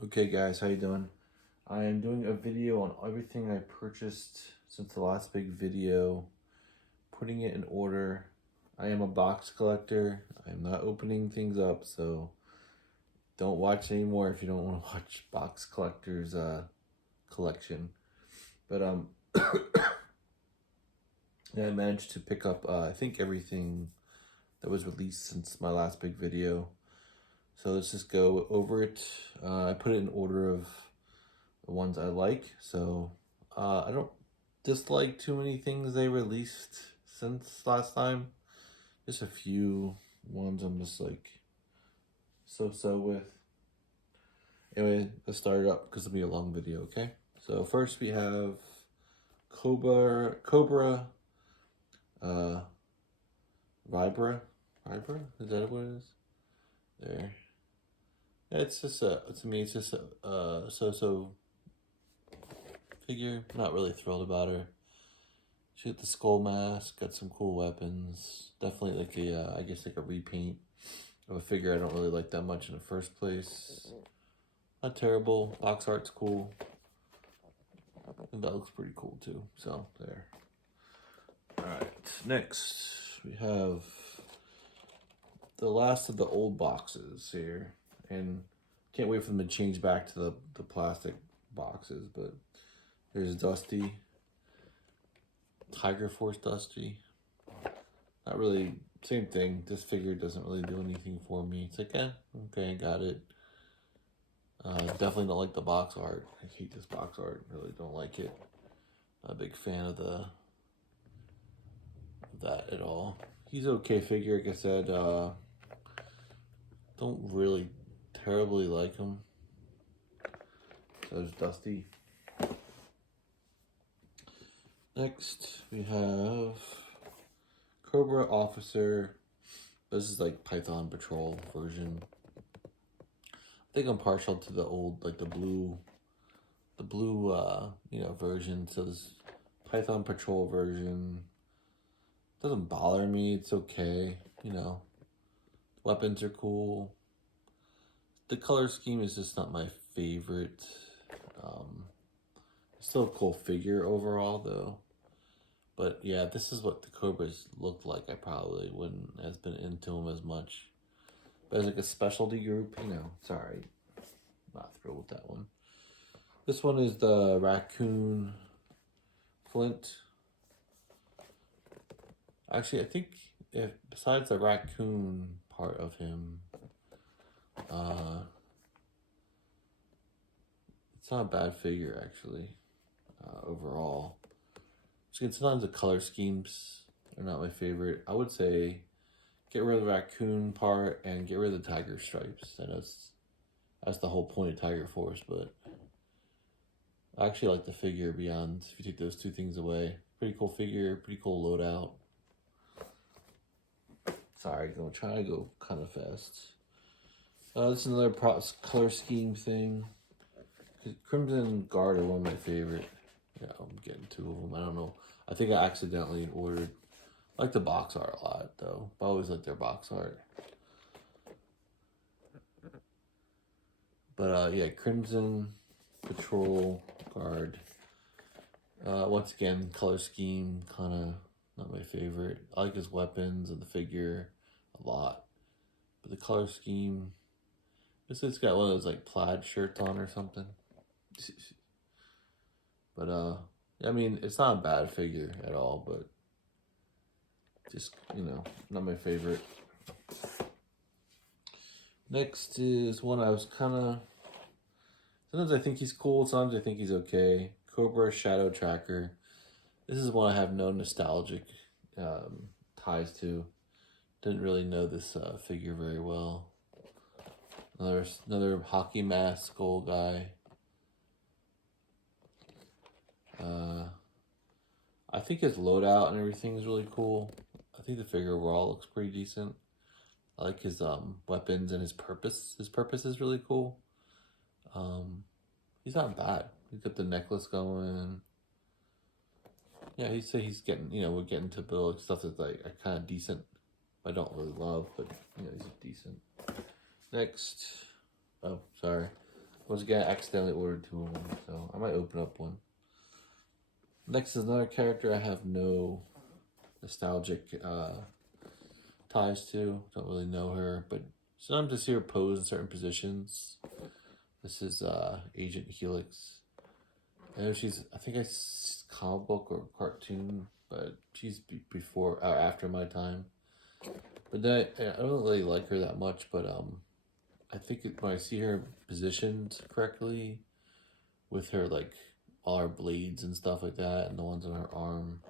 Okay guys, how you doing? I am doing a video on everything I purchased since the last big video, putting it in order. I am a box collector. I am not opening things up, so don't watch anymore if you don't want to watch box collectors collection. But yeah, I managed to pick up I think everything that was released since my last big video. So let's just go over it. I put it in order of the ones I like. So I don't dislike too many things they released since last time. Just a few ones I'm just like so with. Anyway, let's start it up because it'll be a long video, okay? So first we have Cobra uh Vibra. Vibra? Is that what it is? There. Yeah, it's just to me it's just a so figure. Not really thrilled about her. She got the skull mask, got some cool weapons. Definitely like a, I guess like a repaint of a figure I don't really like that much in the first place. Not terrible. Box art's cool. And that looks pretty cool too. So there. Alright, next we have the last of the old boxes here. And can't wait for them to change back to the plastic boxes, but there's Dusty. Tiger Force Dusty. Not really, same thing. This figure doesn't really do anything for me. It's like, okay, I got it. Definitely don't like the box art. I hate this box art. Really don't like it. Not a big fan of that at all. He's an okay figure, like I said. Don't really terribly like him. So there's Dusty. Next, we have Cobra Officer. This is like Python Patrol version. I think I'm partial to the old, like the blue, version. So this Python Patrol version doesn't bother me. It's okay, Weapons are cool. The color scheme is just not my favorite. Still a cool figure overall, though. But yeah, this is what the Cobras looked like. I probably wouldn't have been into them as much. But as like a specialty group, sorry. Not thrilled with that one. This one is the Raccoon Flint. Actually, I think if besides the raccoon part of him, it's not a bad figure actually. Overall, sometimes the color schemes are not my favorite. I would say get rid of the raccoon part and get rid of the tiger stripes. I know that's the whole point of Tiger Force, but I actually like the figure beyond if you take those two things away. Pretty cool figure, pretty cool loadout. Sorry, I'm trying to go kind of fast. This is another color scheme thing. Crimson Guard are one of my favorite. Yeah, I'm getting two of them. I don't know. I think I accidentally ordered. I like the box art a lot, though. I always like their box art. But yeah, Crimson Patrol Guard. Once again, color scheme kind of not my favorite. I like his weapons and the figure a lot, but the color scheme. It's got one of those like plaid shirts on or something. But I mean, it's not a bad figure at all, but just not my favorite. Next is one I was kind of. Sometimes I think he's cool. Sometimes I think he's okay. Cobra Shadow Tracker. This is one I have no nostalgic ties to. Didn't really know this figure very well. Another hockey mask skull guy. I think his loadout and everything is really cool. I think the figure overall looks pretty decent. I like his weapons and his purpose. His purpose is really cool. He's not bad. He's got the necklace going. Yeah, he's getting, we're getting to build stuff that's like kind of decent. I don't really love, but he's decent. Next, oh sorry, Once again, I accidentally ordered 2 of them, so I might open up one. Next is another character I have no nostalgic ties to. Don't really know her, but sometimes I see her pose in certain positions. This is Agent Helix. I know I think it's comic book or cartoon, but she's before or after my time. But then I don't really like her that much, but I think when I see her positioned correctly, with her like all her blades and stuff like that, and the ones on her arm,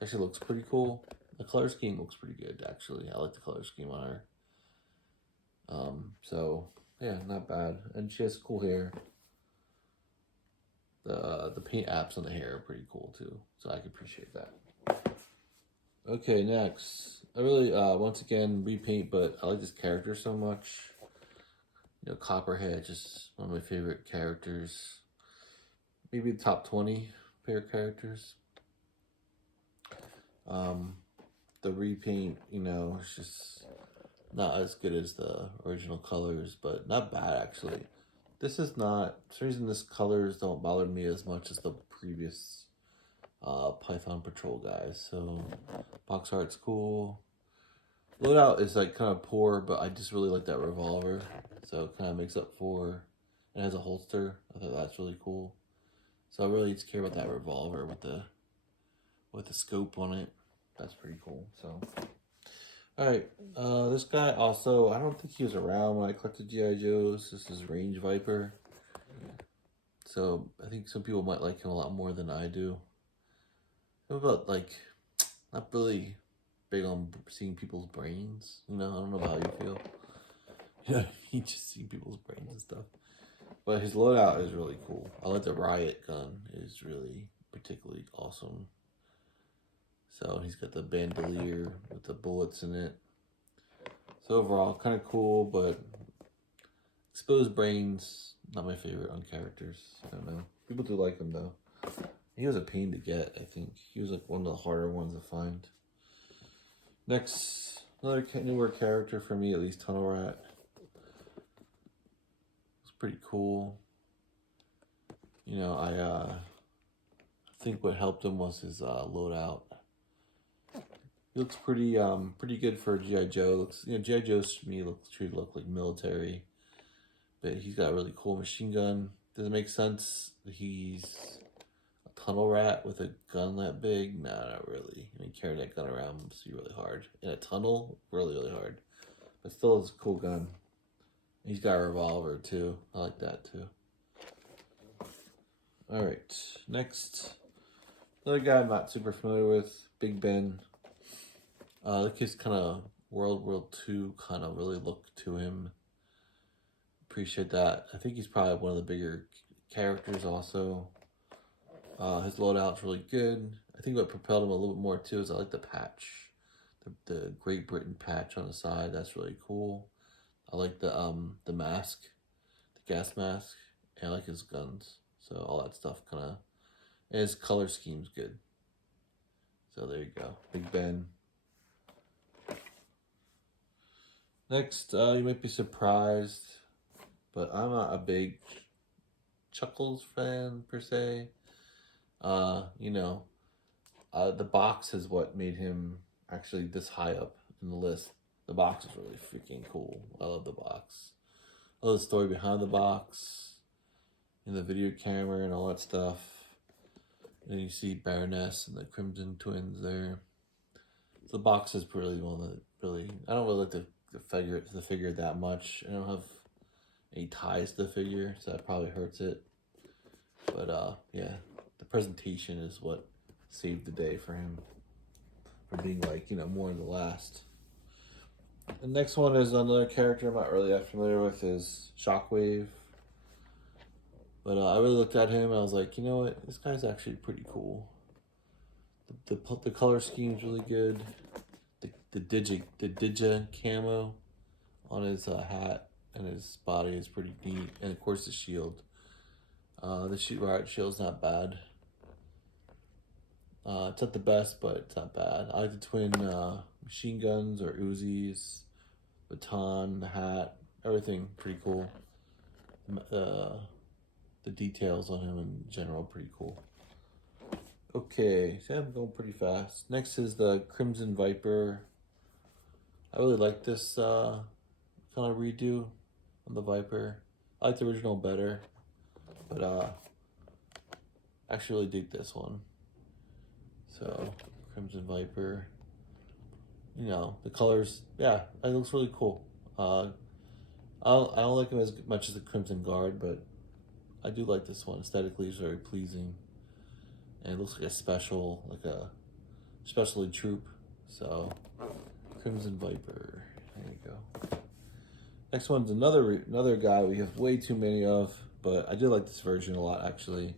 it actually looks pretty cool. The color scheme looks pretty good, actually. I like the color scheme on her. So yeah, not bad, and she has cool hair. The paint apps on the hair are pretty cool too, so I can appreciate that. Okay, next. I really, once again, repaint, but I like this character so much. You know, Copperhead, just one of my favorite characters. Maybe the top 20 favorite characters. The repaint, you know, it's just not as good as the original colors, but not bad, actually. This is not, for some reason, this colors don't bother me as much as the previous Python Patrol guys. So box art's cool. Loadout is like kind of poor, but I just really like that revolver. So it kind of makes up for, it has a holster. I thought that's really cool. So I really just care about that revolver with the scope on it. That's pretty cool. So, all right, this guy also, I don't think he was around when I collected G.I. Joes. This is Range Viper. So I think some people might like him a lot more than I do. How about, like, not really big on seeing people's brains, you know? I don't know how you feel. You know, you just see people's brains and stuff. But his loadout is really cool. I like the riot gun. Is really particularly awesome. So he's got the bandolier with the bullets in it. So overall, kind of cool, but exposed brains, not my favorite on characters. I don't know. People do like him though. He was a pain to get, I think. He was like one of the harder ones to find. Next, another newer character for me, at least, Tunnel Rat. It's pretty cool. You know, I think what helped him was his loadout. He looks pretty good for G.I. Joe. Looks, you know, G.I. Joe's to me should look like military, but he's got a really cool machine gun. Does it make sense that he's a tunnel rat with a gun that big? Nah, not really. I mean, carrying that gun around must be really hard. In a tunnel, really hard. But still, it's a cool gun. He's got a revolver too. I like that too. All right, next, another guy I'm not super familiar with, Big Ben. Like his kind of World War II kind of really look to him. Appreciate that. I think he's probably one of the bigger characters also. His loadout's really good. I think what propelled him a little bit more too is I like the patch. The Great Britain patch on the side, that's really cool. I like the mask, the gas mask, and I like his guns. So all that stuff kind of, and his color scheme's good. So there you go, Big Ben. Next, you might be surprised, but I'm not a big Chuckles fan per se. You know, the box is what made him actually this high up in the list. The box is really freaking cool. I love the box. I love the story behind the box, and the video camera and all that stuff. And you see Baroness and the Crimson Twins there. So the box is really one that really, I don't really like the figure that much. I don't have any ties to the figure, so that probably hurts it. But yeah, the presentation is what saved the day for him, for being like, you know, more in the last. The next one is another character I'm not really that familiar with, is Shockwave. But I really looked at him and I was like, you know what, this guy's actually pretty cool. The color scheme's really good. The Digi camo on his hat and his body is pretty neat, and of course the shield. The riot shield's not bad. It's not the best, but it's not bad. I like the twin machine guns or Uzis, baton, the hat, everything pretty cool. the details on him in general pretty cool. Okay, so I'm going pretty fast. Next is the Crimson Viper. I really like this kind of redo on the Viper. I like the original better, but I actually really dig this one. So, Crimson Viper. You know, the colors, yeah, it looks really cool. I don't like him as much as the Crimson Guard, but I do like this one. Aesthetically, it's very pleasing. And it looks like a specialty troop. So, Crimson Viper. There you go. Next one's another guy we have way too many of, but I did like this version a lot actually.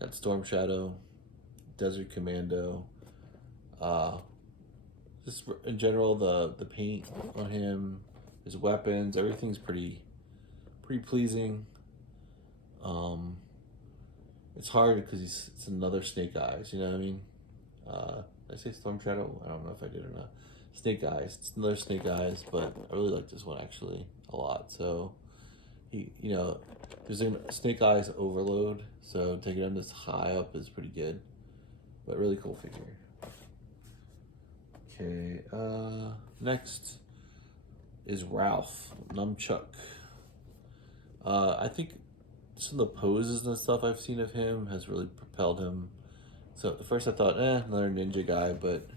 Got Storm Shadow, Desert Commando. Just in general, the paint on him, his weapons, everything's pretty pleasing. It's hard because it's another Snake Eyes. You know what I mean? Did I say Storm Shadow? I don't know if I did or not. Snake Eyes. It's another Snake Eyes, but I really like this one actually a lot. So there's a Snake Eyes overload, so taking him this high up is pretty good. But really cool figure. Okay, next is Ralph Nunchuk. I think some of the poses and stuff I've seen of him has really propelled him. So at first I thought, another ninja guy, but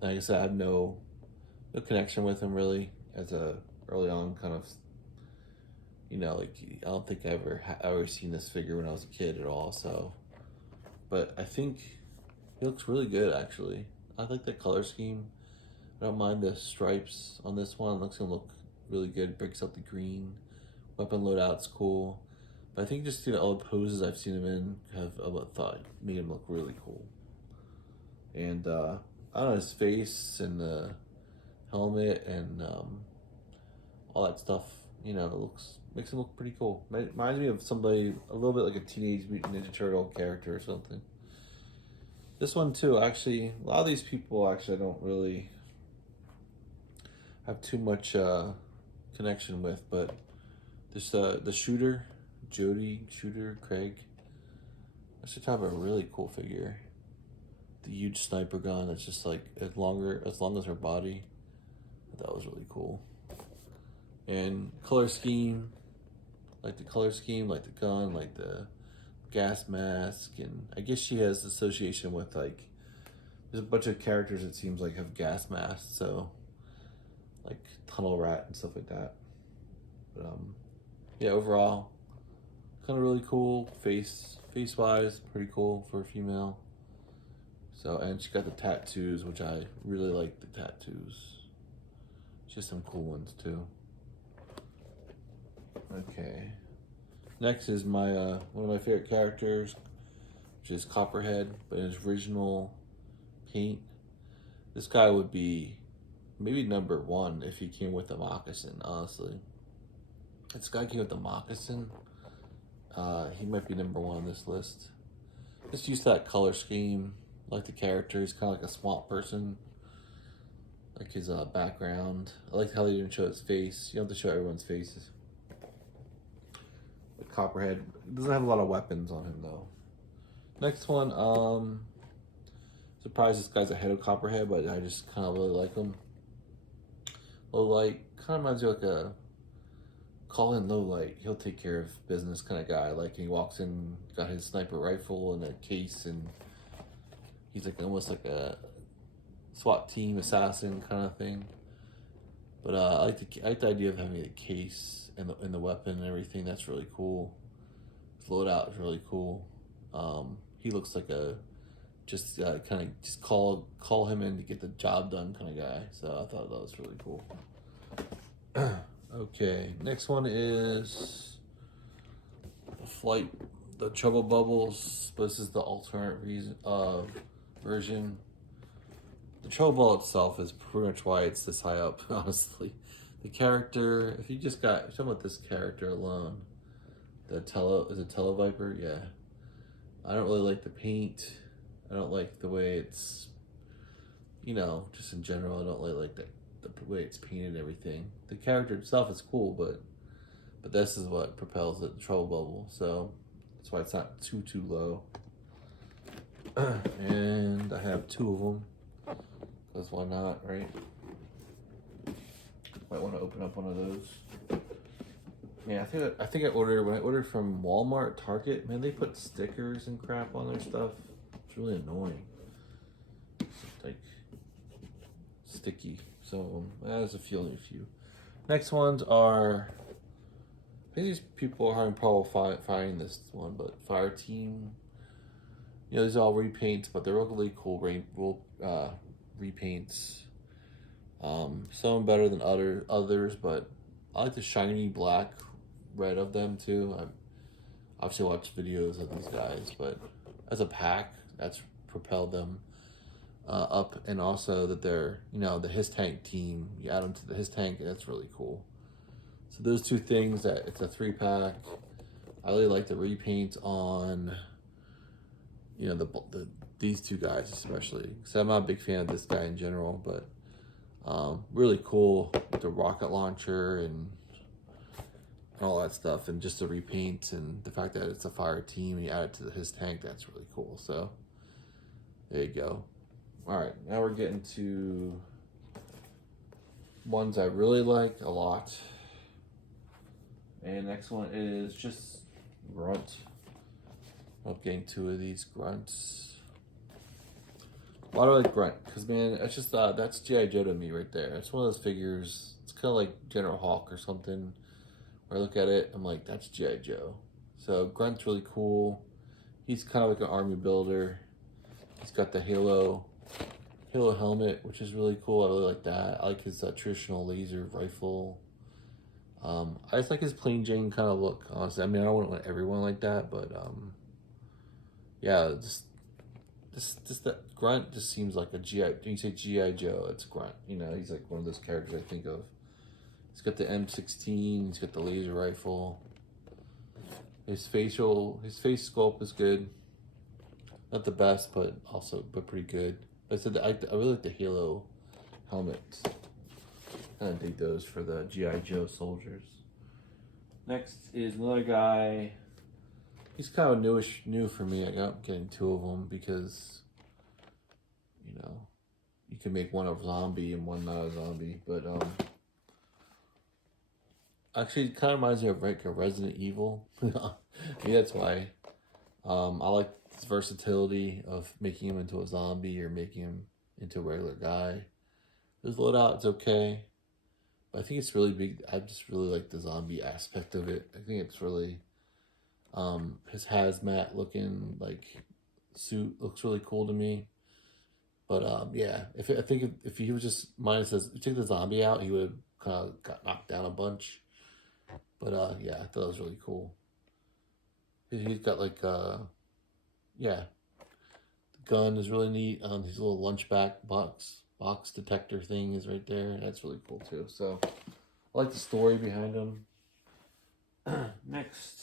like I said, I have no connection with him really as a early on kind of, like I don't think I ever seen this figure when I was a kid at all. So, but I think he looks really good actually. I like the color scheme. I don't mind the stripes on this one. It looks gonna look really good. Breaks up the green. Weapon loadout's cool. But I think just all the poses I've seen him in thought made him look really cool. And I don't know, his face and the helmet and all that stuff, makes him look pretty cool. Reminds me of somebody a little bit like a Teenage Mutant Ninja Turtle character or something. This one too, actually, a lot of these people actually I don't really have too much connection with, but this the shooter, Jody Shooter Craig. That's the type of a really cool figure. The huge sniper gun that's just like as long as her body. That was really cool. And color scheme, like the color scheme, like the gun, like the gas mask, and I guess she has association with like there's a bunch of characters it seems like have gas masks, so like Tunnel Rat and stuff like that. But yeah, overall, kind of really cool. Face wise, pretty cool for a female. So, and she got the tattoos, which I really like the tattoos. She has some cool ones too. Okay. Next is my one of my favorite characters, which is Copperhead, but in his original paint. This guy would be maybe number one if he came with a moccasin, honestly. If this guy came with a moccasin, he might be number one on this list. Just use that color scheme, like the character. He's kind of like a swamp person. Like his background. I like how they didn't show his face. You don't have to show everyone's faces. But Copperhead doesn't have a lot of weapons on him though. Next one, surprised this guy's ahead of Copperhead, but I just kind of really like him. Lowlight kind of reminds me of like a call in Lowlight. He'll take care of business kind of guy. Like he walks in, got his sniper rifle in a case, and he's like almost like a SWAT team assassin kind of thing. But I like the idea of having a case and the weapon and everything. That's really cool. His loadout is really cool. He looks like a just kind of just call him in to get the job done kind of guy. So I thought that was really cool. Okay, next one is the Trouble Bubbles, but this is the alternate version. The Trouble Ball itself is pretty much why it's this high up, honestly. The character, if you're talking about this character alone, is it Televiper? Yeah. I don't really like the paint. I don't like the way it's, just in general, I don't really like the way it's painted and everything. The character itself is cool, but But this is what propels it, the trouble bubble. So that's why it's not too low. And I have 2 of them. Because why not, right? Might want to open up one of those. Yeah, I think I ordered, when I ordered from Walmart, Target, man, they put stickers and crap on their stuff. It's really annoying. It's like sticky. So there's a few. Next ones are, I think these people are having trouble finding this one, but Fire Team. You know, these are all repaints, but they're really cool repaints. Some better than others, but I like the shiny black red of them too. I obviously watched videos of these guys, but as a pack, that's propelled them up, and also that they're, you know, the His Tank team. You add them to the His Tank, and that's really cool. So those 2 things, that it's a 3-pack. I really like the repaints on, you know, these 2 guys especially. So I'm not a big fan of this guy in general, but really cool with the rocket launcher and all that stuff, and just the repaint and the fact that it's a Fire Team and you add it to His Tank. That's really cool. So there you go. All right, now we're getting to ones I really like a lot. And next one is just Grunt. I'm getting 2 of these Grunts. Why do I like Grunt? Because, man, it's just, that's G.I. Joe to me right there. It's one of those figures, it's kind of like General Hawk or something, where I look at it, I'm like, that's G.I. Joe. So Grunt's really cool. He's kind of like an army builder. He's got the Halo helmet, which is really cool. I really like that. I like his traditional laser rifle. I just like his plain Jane kind of look, honestly. I mean, I wouldn't want everyone like that, but yeah, just that Grunt just seems like a G.I. When you say G.I. Joe, it's Grunt. You know, he's like one of those characters I think of. He's got the M16, he's got the laser rifle. His face sculpt is good. Not the best, but pretty good. I said that I really like the Halo helmets. Kind of dig those for the G.I. Joe soldiers. Next is another guy. He's kind of new for me. I got getting 2 of them because, you know, you can make one a zombie and one not a zombie. But actually, it kind of reminds me of like a Resident Evil. Maybe that's why. I like his versatility of making him into a zombie or making him into a regular guy. His loadout, it's okay. But I think it's really big. I just really like the zombie aspect of it. I think it's really, his hazmat looking like suit looks really cool to me. But yeah, I think if he was just minus this, take the zombie out, he would have kind of got knocked down a bunch. But yeah, I thought it was really cool. He's got like yeah, the gun is really neat. His little lunchback box detector thing is right there. That's really cool too. So I like the story behind him. Next,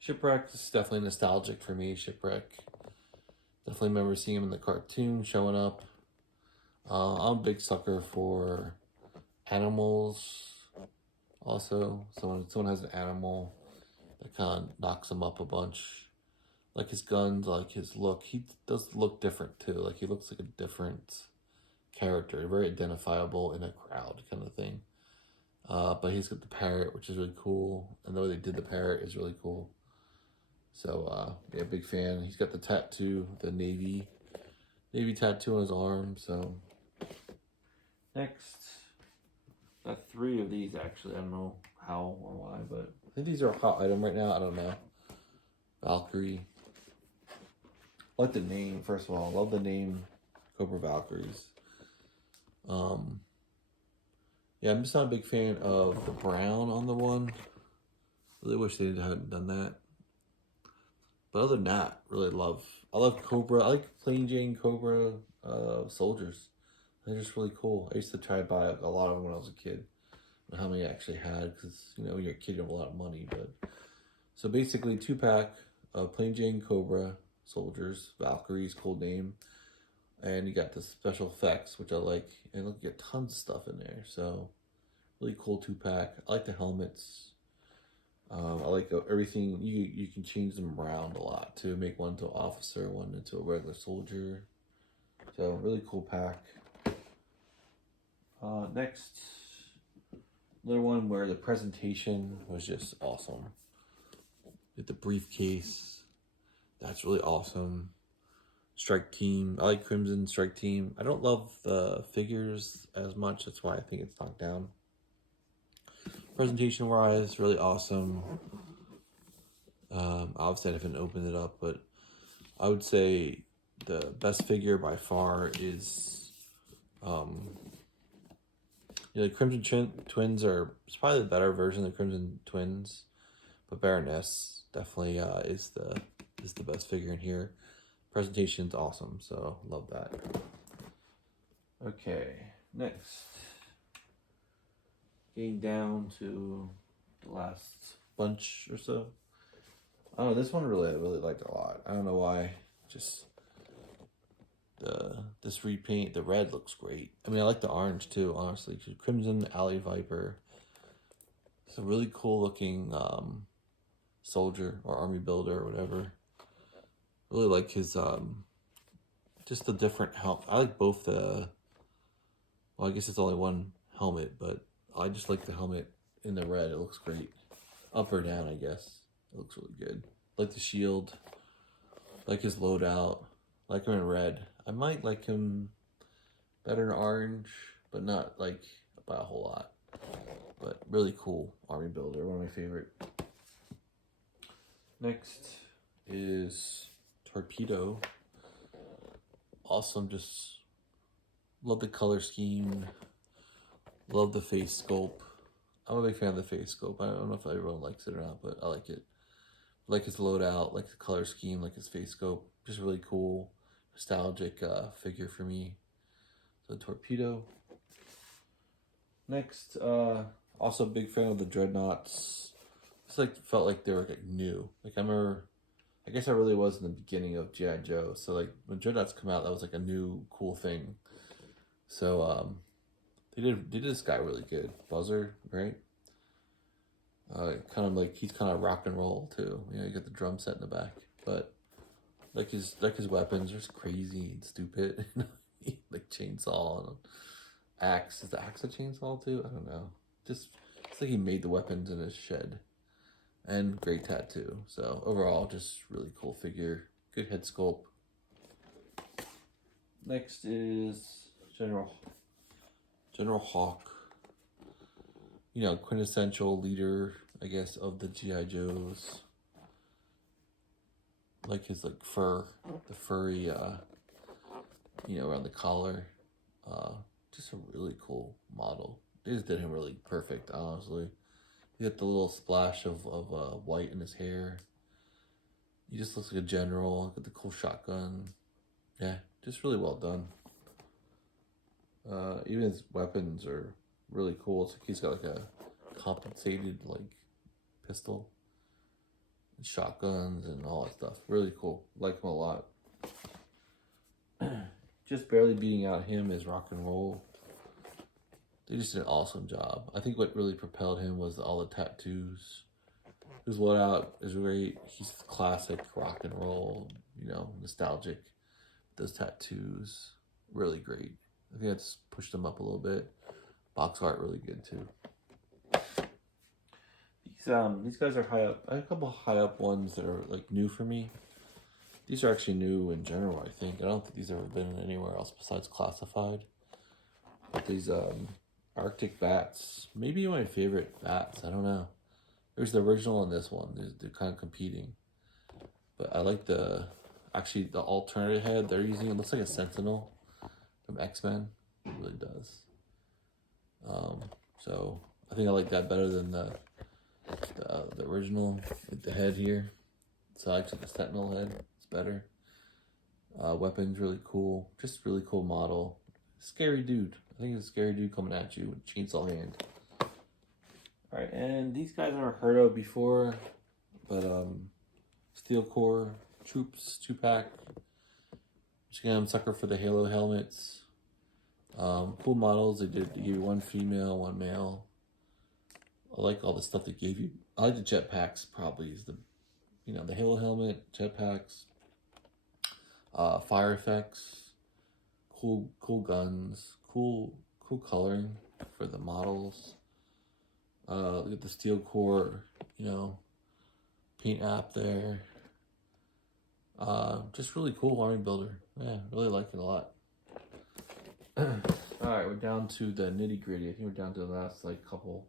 Shipwreck is definitely nostalgic for me. Shipwreck. Definitely remember seeing him in the cartoon showing up. I'm a big sucker for animals. Also, someone has an animal that kind of knocks him up a bunch. Like his guns, like his look. He does look different too. Like he looks like a different character, very identifiable in a crowd kind of thing. But he's got the parrot, which is really cool, and the way they did the parrot is really cool. So yeah, big fan. He's got the tattoo, the navy tattoo on his arm. So next, got 3 of these actually. I don't know how or why, but I think these are a hot item right now. I don't know. Valkyrie. I like the name, first of all. I love the name Cobra Valkyries. Yeah, I'm just not a big fan of the brown on the one. Really wish they hadn't done that. But other than that, I love Cobra. I like plain Jane Cobra soldiers. They're just really cool. I used to try to buy a lot of them when I was a kid. I don't know how many I actually had, because, you know, when you're a kid, you have a lot of money. But so basically, 2-pack of plain Jane Cobra soldiers, Valkyrie's cool name, and you got the special effects, which I like, and look, you get tons of stuff in there. So really cool 2-pack. I like the helmets. I like everything. You can change them around a lot to make one to an officer, one into a regular soldier. So really cool pack. Next, another one where the presentation was just awesome. With the briefcase, that's really awesome. Strike Team, I like Crimson Strike Team. I don't love the figures as much. That's why I think it's knocked down. Presentation wise, really awesome. Obviously, I haven't opened it up, but I would say the best figure by far is, the Crimson Twins are probably the better version of the Crimson Twins, but Baroness definitely is the best figure in here. Presentation's awesome, so love that. Okay, next, getting down to the last bunch or so. I don't know, this one I really liked a lot. I don't know why, just this repaint, the red looks great. I mean, I like the orange too, honestly. Crimson Alley Viper. It's a really cool looking soldier or army builder or whatever. Really like his just the different helmet. I like both the, well, I guess it's only one helmet, but I just like the helmet in the red. It looks great. Up or down, I guess. It looks really good. Like the shield. Like his loadout. Like him in red. I might like him better in orange, but not like by a whole lot. But really cool army builder. One of my favorite. Next is Torpedo. Awesome. Just love the color scheme. Love the face sculpt. I'm a big fan of the face sculpt. I don't know if everyone likes it or not, but I like it. Like his loadout, like the color scheme, like his face sculpt. Just really cool, nostalgic figure for me. So Torpedo. Next, also a big fan of the Dreadnoughts. It's like felt like they were like new. Like I remember, I guess I really was in the beginning of G.I. Joe. So like when Dreadnoughts come out, that was like a new cool thing. So they did this guy really good. Buzzer, right? Kind of like he's kind of rock and roll too. You know, you got the drum set in the back, but like his weapons are just crazy and stupid. Like chainsaw and axe. Is the axe a chainsaw too? I don't know. Just it's like he made the weapons in his shed, and great tattoo. So overall, just really cool figure. Good head sculpt. Next is General Hawk. You know, quintessential leader, I guess, of the G.I. Joes. Like his like fur, the furry, around the collar. Just a really cool model. They just did him really perfect, honestly. He got the little splash of white in his hair. He just looks like a general. Got the cool shotgun. Yeah, just really well done. Even his weapons are really cool. It's like he's got like a compensated like pistol and shotguns and all that stuff. Really cool. Like him a lot. Just barely beating out him is Rock and Roll. They just did an awesome job. I think what really propelled him was all the tattoos. His loadout is great. He's classic rock and roll, nostalgic. Those tattoos, really great. I think that's pushed him up a little bit. Box art really good too. These guys are high up. I have a couple high up ones that are like new for me. These are actually new in general, I think. I don't think these have ever been anywhere else besides Classified. But these Arctic Bats, maybe my favorite bats. I don't know. There's the original and this one. They're kind of competing. But I like the alternative head they're using. It looks like a Sentinel from X-Men. It really does. So I think I like that better than the original with the head here. So actually the Sentinel head is better. Weapons really cool. Just really cool model. Scary dude. I think it's a scary dude coming at you with chainsaw hand. Alright, and these guys I've never heard of before, but Steel Core Troops 2-pack. Just gonna sucker for the Halo helmets. Cool models. They gave you one female, one male. I like all the stuff they gave you I like the jetpacks. Probably is the Halo helmet, jetpacks, fire effects, cool guns, cool coloring for the models. Look at the steel core, paint app there. Just really cool army builder. Yeah, really like it a lot. All right, we're down to the nitty gritty. I think we're down to the last couple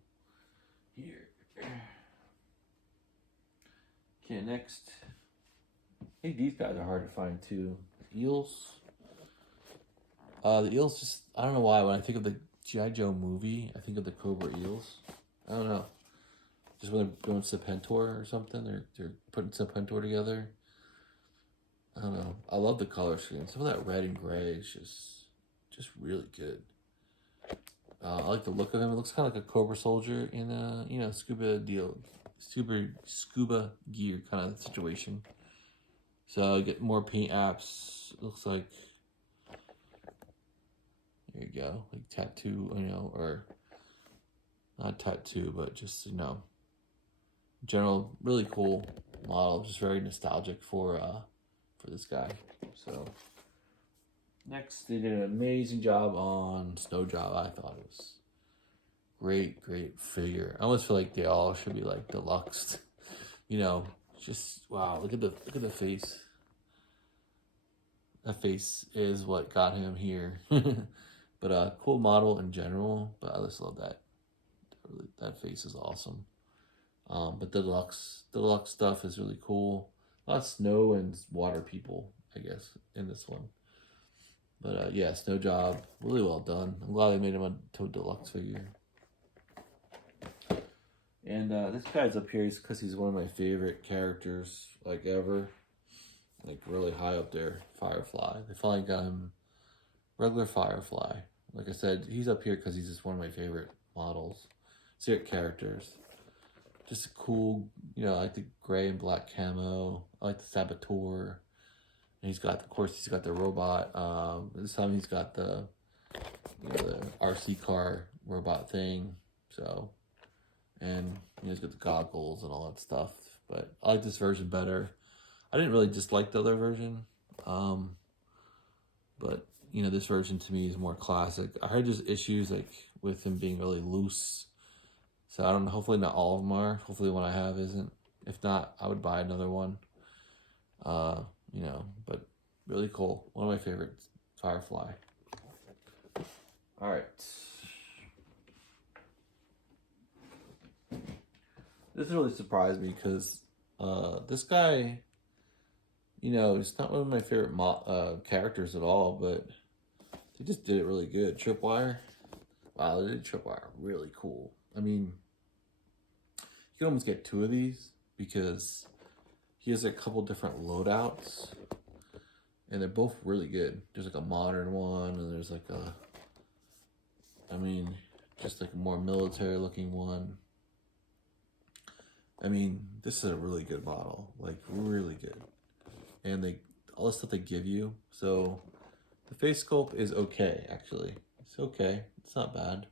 here. Okay, next. I think these guys are hard to find too. Eels. The eels just, I don't know why, when I think of the G.I. Joe movie, I think of the Cobra eels. I don't know. Just when they're doing Serpentor or something, they're putting Serpentor together. I don't know. I love the color scheme. Some of that red and gray is just really good. I like the look of him. It looks kind of like a Cobra soldier in a scuba gear kind of situation. So get more paint apps. It looks like, there you go, like tattoo, or not tattoo, but just general really cool model. Just very nostalgic for this guy. So next, they did an amazing job on Snow Job. I thought it was great figure. I almost feel like they all should be like deluxe. Just wow. Look at the face. That face is what got him here. But cool model in general. But I just love that. That face is awesome. But the deluxe stuff is really cool. A lot of snow and water people, I guess, in this one. But yeah, Snow Job, really well done. I'm glad they made him into a deluxe figure. And this guy's up here because he's one of my favorite characters, ever. Really high up there, Firefly. They finally got him regular Firefly. Like I said, he's up here because he's just one of my favorite models. Characters. Just a cool, I like the gray and black camo. I like the Saboteur. And he's got the robot. This time he's got the RC car robot thing. So, and he's got the goggles and all that stuff. But I like this version better. I didn't really dislike the other version. But this version to me is more classic. I heard there's issues with him being really loose. So I don't know. Hopefully not all of them are. Hopefully the one I have isn't. If not, I would buy another one. But really cool. One of my favorites, Firefly. All right. This really surprised me because this guy, he's not one of my favorite characters at all, but they just did it really good. Tripwire. Wow, they did Tripwire really cool. I mean, you can almost get two of these because he has a couple different loadouts, and they're both really good. There's a modern one, and there's just a more military looking one. This is a really good model, really good. And all the stuff they give you. So the face sculpt is okay, actually. It's okay. It's not bad.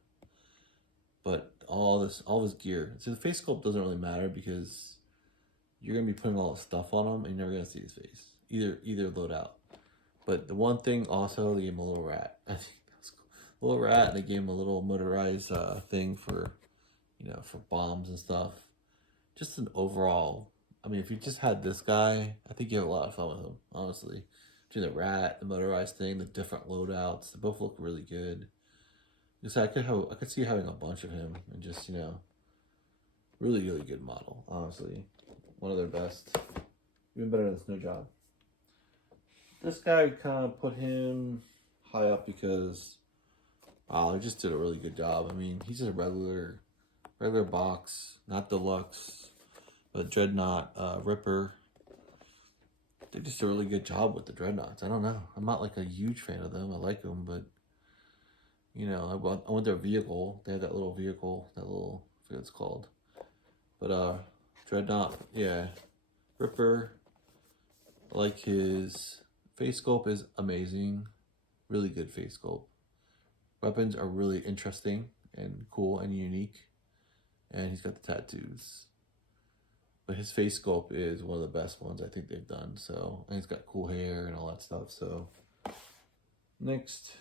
But all this gear. So the face sculpt doesn't really matter because you're gonna be putting all the stuff on him and you're never gonna see his face. Either loadout. But the one thing also, they gave him a little rat. I think that was cool. A little rat, and they gave him a little motorized thing for for bombs and stuff. Just an overall, if you just had this guy, I think you have a lot of fun with him, honestly. Between the rat, the motorized thing, the different loadouts, they both look really good. Just I could see having a bunch of him and just, really good model, honestly. One of their best. Even better than Snow Job. This guy kind of put him high up because they just did a really good job. He's just a regular box, not deluxe, but Dreadnought, Ripper. They just did a really good job with the Dreadnoughts. I don't know. I'm not a huge fan of them. I like them, but I want their vehicle. They have that little vehicle, I forget what it's called. But Dreadnought, yeah. Ripper, I like his face sculpt is amazing. Really good face sculpt. Weapons are really interesting and cool and unique. And he's got the tattoos. But his face sculpt is one of the best ones I think they've done. So, and he's got cool hair and all that stuff. So, next,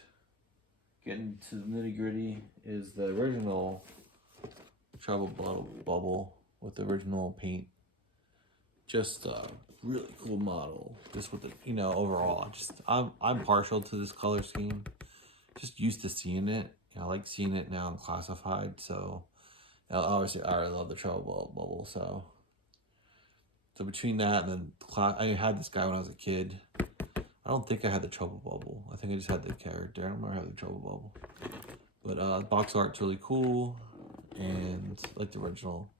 getting to the nitty gritty, is the original travel bubble with the original paint. Just a really cool model. Just with the, you know, overall, just I'm partial to this color scheme. Just used to seeing it. You know, I like seeing it now in classified. So, obviously, I already love the travel bubble. So between that and then I had this guy when I was a kid. I don't think I had the trouble bubble. I think I just had the character. I don't remember having the trouble bubble. But box art's really cool, and like the original,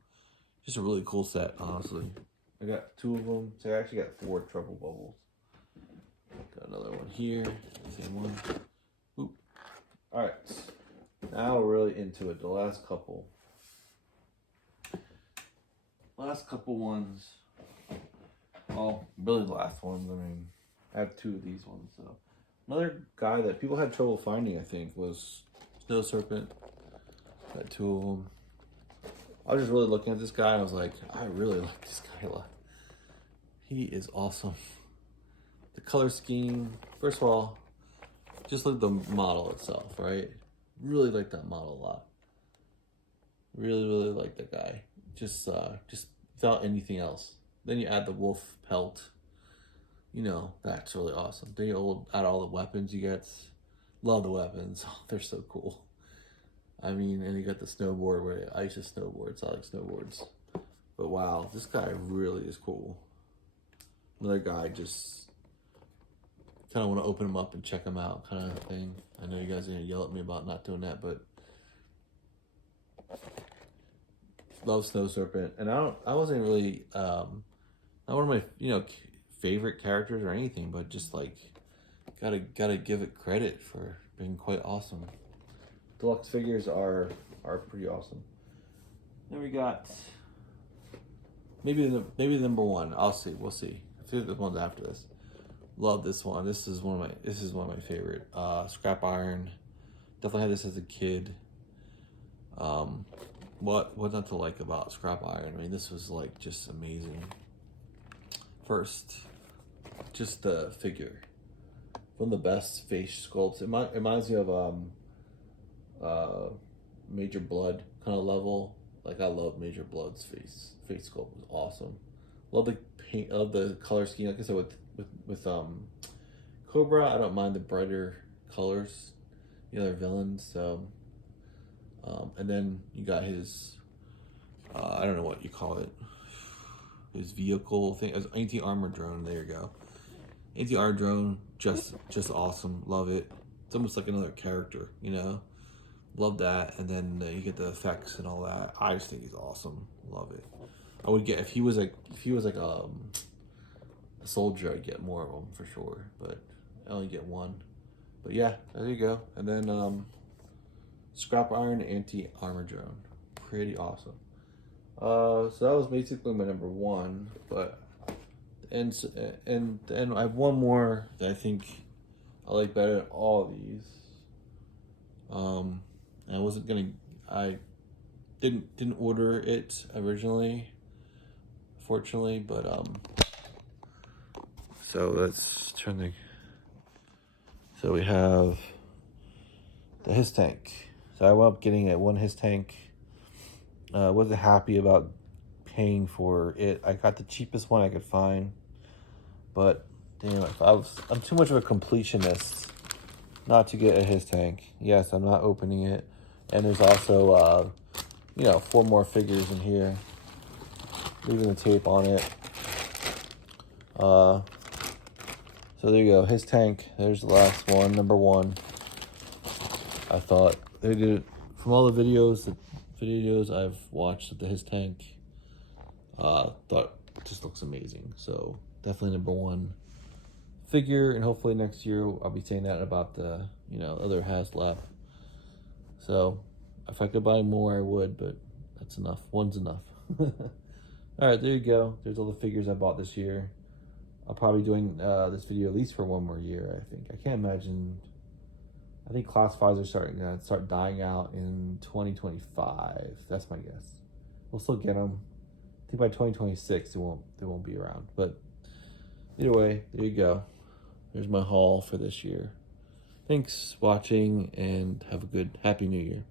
just a really cool set. Honestly, I got 2 of them. So I actually got 4 trouble bubbles. Got another one here. Same one. Oop. All right. Now we're really into it. The last couple. Last couple ones. Well, really the last ones. I mean, I have 2 of these ones. So another guy that people had trouble finding, I think, was Snow Serpent. Got 2 of them. I was just really looking at this guy, and I was like, I really like this guy a lot. He is awesome. The color scheme, first of all, just look at the model itself, right? Really like that model a lot. Really like that guy. Just without anything else. Then you add the wolf pelt. You know, that's really awesome. Then you add all the weapons you get. Love the weapons. Oh, they're so cool. I mean, and you got the snowboard where I used to snowboard, so I like snowboards. But wow, this guy really is cool. Another guy, just kind of want to open him up and check him out kind of thing. I know you guys are going to yell at me about not doing that, but love Snow Serpent. And I wasn't really, not one of my, you know, favorite characters or anything, but just like, gotta give it credit for being quite awesome. Deluxe figures are pretty awesome. Then we got maybe the number 1. I'll see. We'll see. I feel like the ones after this. Love this one. This is one of my favorite. Scrap Iron. Definitely had this as a kid. What not to like about Scrap Iron? I mean, this was like just amazing. First, just the figure. One of the best face sculpts. It reminds me of Major Blood kind of level. Like, I love Major Blood's face sculpt. It was awesome. Love the paint, love the color scheme. Like I said, with Cobra, I don't mind the brighter colors, the other villains. So, and then you got his, I don't know what you call it, his vehicle thing, as anti-armor drone. There you go, anti-armor drone. Just awesome. Love it. It's almost like another character, you know. Love that. And then you get the effects and all that. I just think he's awesome. Love it. I would get, if he was like a soldier, I'd get more of them for sure, but I only get 1. But yeah, there you go. And then Scrap Iron anti-armor drone, pretty awesome. So that was basically my number 1. But and I have one more that I think I like better than all of these. I didn't order it originally, fortunately, but so let's turn the, so we have the Hiss Tank. So I wound up getting it, 1 Hiss Tank. Wasn't happy about paying for it. I got the cheapest one I could find, but damn, I'm too much of a completionist not to get a Hiss Tank. Yes, I'm not opening it. And there's also, 4 more figures in here. Leaving the tape on it. So there you go, Hiss Tank. There's the last one, number 1. I thought they did it from all the videos I've watched of the Hiss Tank. Thought it just looks amazing. So definitely number 1 figure, and hopefully next year I'll be saying that about the other HasLab. So if I could buy more, I would, but that's enough. 1's enough. All right, there you go. There's all the figures I bought this year. I'll probably be doing this video at least for 1 more year, I think. I can't imagine. I think classifieds are starting to start dying out in 2025. That's my guess. We'll still get them. I think by 2026 they won't be around. But either way, there you go. There's my haul for this year. Thanks for watching, and have a good Happy New Year.